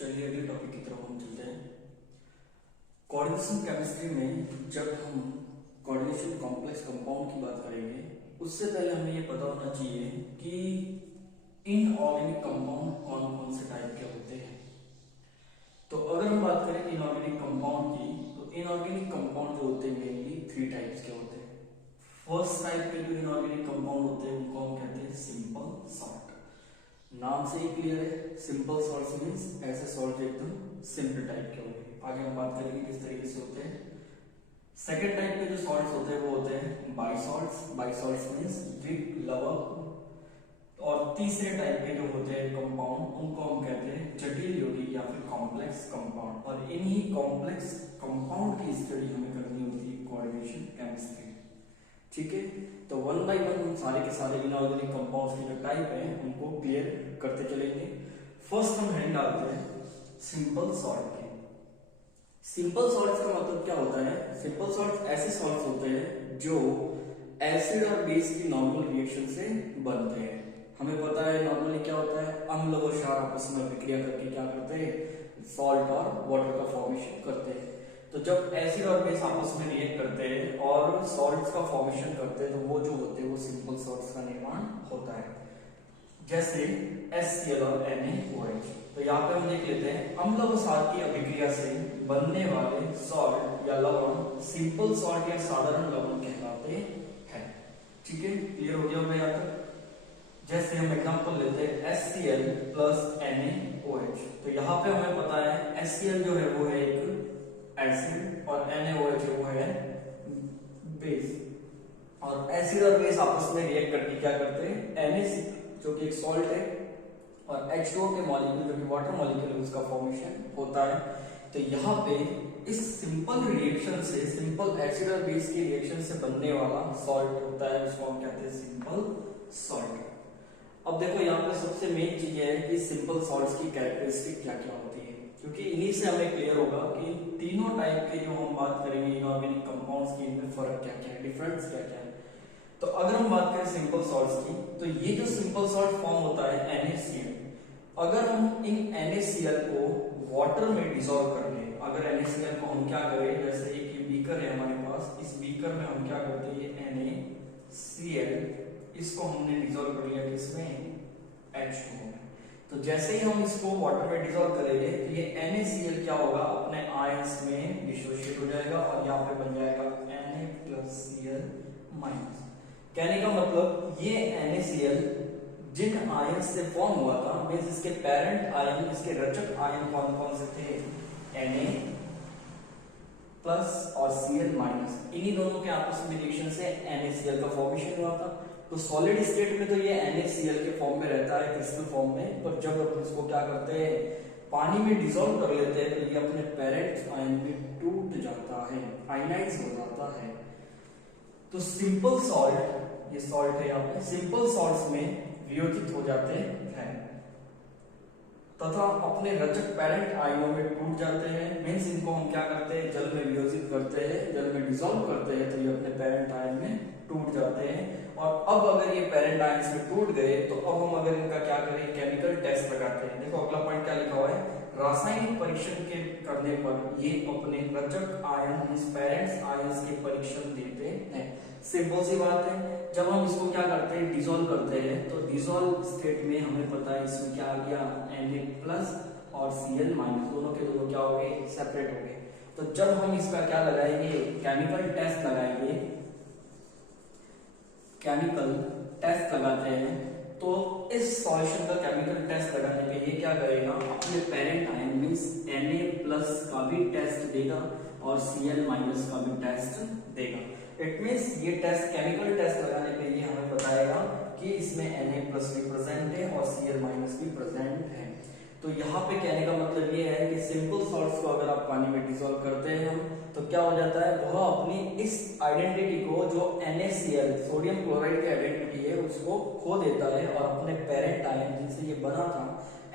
चलिए अगले टॉपिक की तरफ हम चलते हैं। कोऑर्डिनेशन केमिस्ट्री में जब हम कोऑर्डिनेशन कॉम्प्लेक्स कंपाउंड की बात करेंगे उससे पहले हमें ये पता होना चाहिए कि इनऑर्गेनिक कंपाउंड कौन कौन से टाइप के होते हैं। तो अगर हम बात करें इनऑर्गेनिक कंपाउंड की, तो इनऑर्गेनिक कंपाउंड जो होते हैं मेनली 3 टाइप्स के होते हैं। फर्स्ट टाइप के जो इनऑर्गेनिक कंपाउंड होते हैं उनको हम कहते हैं सिंपल सॉल्ट। नाम से ही क्लियर है, सिंपल सॉल्ट मींस ऐसे सॉल्ट एकदम सिंपल टाइप के होंगे। आगे हम बात करेंगे किस तरीके से होते हैं। सेकेंड टाइप के जो सॉल्ट्स होते हैं वो होते हैं बाइसॉल्ट्स। बाइसॉल्ट्स मींस द्विक लवक। और तीसरे टाइप के जो होते हैं कंपाउंड उनको हम कहते हैं जटिल यौगिक या फिर कॉम्प्लेक्स कंपाउंड। और इन्हीं कॉम्प्लेक्स कंपाउंड की स्टडी हमें करनी होती है कोऑर्डिनेशन केमिस्ट्री। ठीक है, तो वन बाय वन हम सारे के सारे इनऑर्गेनिक कंपाउंड्स के जो टाइप हैं उनको क्लियर करते चलेंगे। फर्स्ट हम हेडिंग डालते हैं सिंपल सॉल्ट की। सिंपल सॉल्ट्स का मतलब क्या होता है? सिंपल सॉल्ट्स ऐसे सॉल्ट्स होते हैं जो एसिड और बेस की नॉर्मल रिएक्शन से बनते हैं। हमें पता है नॉर्मली क्या होता है, अम्ल व क्षार आपस में अभिक्रिया करके क्या करते हैं, सॉल्ट और वाटर का फॉर्मेशन करते हैं। तो जब एसिड और बेस आपस में रिएक्ट करते हैं और सॉल्ट्स का फॉर्मेशन करते हैं तो वो जो होते हैं वो सिंपल सॉल्ट्स का निर्माण होता है, जैसे HCl और NaOH। तो यहाँ पे हम देख लेते हैं अम्ल व क्षार की अभिक्रिया से बनने वाले सॉल्ट या लवण सिंपल सॉल्ट या साधारण लवण कहलाते हैं। ठीक है, क्लियर हो गया होगा यहाँ तक। जैसे हम एग्जांपल लेते हैं HCl प्लस NaOH। तो यहाँ पे हमें पता है HCl जो है वो है एक एसिड और NaOH वो है बेस। और एसिड और बेस आपस में रिएक्ट करके क्या करते हैं, NaC जो कि एक सॉल्ट है और H2O के मॉलिक्यूल जो कि वाटर मॉलिक्यूल है उसका फॉर्मेशन होता है। तो यहाँ पे इस सिंपल रिएक्शन से, सिंपल एसिड और बेस की रिएक्शन से बनने वाला सॉल्ट होता है उसको हम कहते हैं सिंपल सॉल्ट। अब देखो यहाँ पे सबसे मेन चीज है कि सिंपल सॉल्ट्स की कैरेक्टरिस्टिक क्या क्या होती है, क्योंकि इन्हीं से हमें क्लियर होगा कि तीनों टाइप के जो हम बात करेंगे इनऑर्गेनिक कंपाउंड्स की, इनमें फर्क क्या क्या है, डिफरेंस क्या क्या है। तो अगर हम बात करें सिंपल सॉल्ट्स की, तो ये जो सिंपल सॉल्ट फॉर्म होता है NaCl, अगर हम इन NaCl को वाटर में डिसॉल्व कर लें, अगर NaCl को हम क्या करें, जैसे एक ये बीकर है हमारे पास, इस बीकर में हम क्या करते हैं ये NaCl, इसको हमने डिसॉल्व कर लिया किसमें, H2O में। तो जैसे ही हम इसको वाटर में डिसॉल्व करेंगे तो ये NaCl क्या होगा, अपने आयंस में डिसोशिएट हो जाएगा और यहाँ पे बन जाएगा Na+Cl-। कहने का मतलब ये NaCl जिन आयन से फॉर्म हुआ था, मींस इसके पेरेंट आयन, इसके रचक आयन कौन कौन से थे, Na प्लस और Cl माइनस, इन्हीं दोनों के आपस में रिएक्शन से NaCl का फॉर्मेशन हुआ था। तो सॉलिड स्टेट में तो ये NaCl के फॉर्म में रहता है, क्रिस्टल फॉर्म में, पर जब अपन इसको क्या करते हैं, पानी में डिसॉल्व कर लेते हैं तो ये अपने पेरेंट आयन में टूट जाता है, आयनाइज हो जाता है। तो सिंपल सॉल्ट, ये सॉल्ट है यहाँ पे, सिंपल सॉल्ट्स में वियोजित हो जाते हैं तथा अपने रचक पेरेंट आयनों में टूट जाते हैं। मींस इनको हम क्या करते हैं, जल में वियोजित करते हैं, जल में डिसॉल्व करते हैं, तो ये अपने पेरेंट आयन में टूट जाते हैं। और अब अगर ये पेरेंट आयन में टूट गए तो अब हम अगर इनका क्या करें, केमिकल टेस्ट लगाते हैं। देखो अगला पॉइंट क्या लिखा हुआ है, रासायनिक परीक्षण के करने पर ये अपने रचक आयन, इस पेरेंट्स आयंस के परीक्षण देते हैं। सिंपल सी बात है, जब हम इसको क्या करते हैं, डिसॉल्व करते हैं, तो डिसॉल्व स्टेट में हमें पता है इसमें क्या आ गया, Na+ और Cl-, दोनों के दोनों क्या हो गए, सेपरेट हो गए। तो जब हम इसका क्या लगाएंगे, केमिकल टेस्ट लगाएंगे, केमिकल टेस्ट लगाते हैं, तो इस सॉल्यूशन का केमिकल टेस्ट लगाने पे ये क्या करेगा, अपने पेरेंट आयन मींस Na+ का भी टेस्ट देगा और Cl- का भी टेस्ट देगा। इट मींस ये टेस्ट, केमिकल टेस्ट लगाने पे ये हमें बताएगा कि इसमें Na+ भी प्रेजेंट है और Cl- भी प्रेजेंट है। तो यहाँ पे कहने का मतलब ये है कि सिंपल सॉल्ट्स को अगर आप पानी में डिसॉल्व करते हैं तो क्या हो जाता है, वह अपनी इस आइडेंटिटी को जो NaCl सोडियम क्लोराइड की आइडेंटिटी है उसको खो देता है और अपने पेरेंट आयन जिनसे ये बना था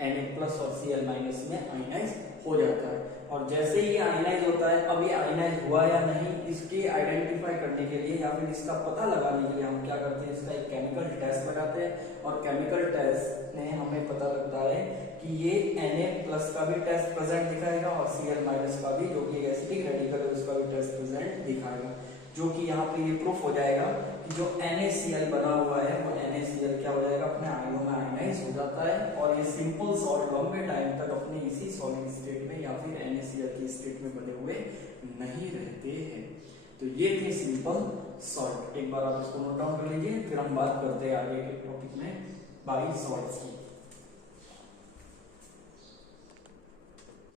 Na+ और Cl- में आयनाइज हो जाता है। और जैसे ही आयनाइज होता है, अब ये आयनाइज हुआ या नहीं इसके आइडेंटिफाई करने के लिए या फिर इसका पता लगाने के लिए हम क्या करते हैं, इसका एक केमिकल टेस्ट लगाते हैं। और केमिकल टेस्ट में हमें पता लगता है कि ये Na+ का भी टेस्ट प्रेजेंट दिखाएगा और Cl- का भी, जो कि एसिटिक रेडिकल है, उसका भी टेस्ट प्रेजेंट दिखाएगा। जो कि यहाँ पे ये प्रूफ हो जाएगा कि जो NaCl बना हुआ है वो NaCl क्या हो जाएगा, अपने आयनों में आयनाइज हो जाता है और ये सिंपल सॉल्ट लंबे टाइम तक अपने इसी सॉलिड स्टेट में या फिर NaCl की स्टेट में बने हुए नहीं रहते हैं। तो ये थे सिंपल सॉल्ट। एक बार आप इसको नोट डाउन कर लीजिए, फिर हम बात करते हैं आगे के टॉपिक में बाई सॉल्ट्स की।